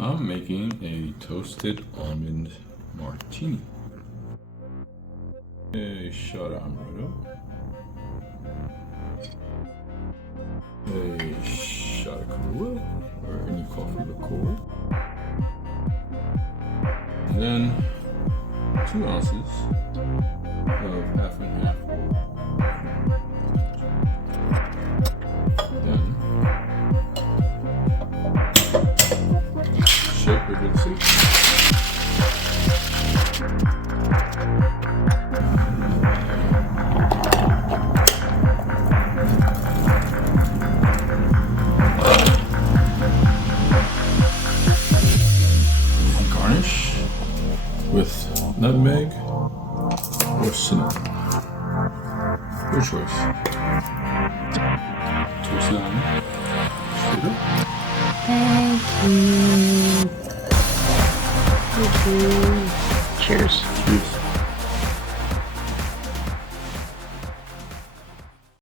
I'm making a toasted almond martini. A shot of Amaretto. A shot of Kahlúa, or any coffee liqueur. And then 2 ounces of half and half. Then shake with good soup. Garnish with nutmeg or cinnamon. Your choice. Toasted almond. Straight up. Thank you. Cheers. Cheers.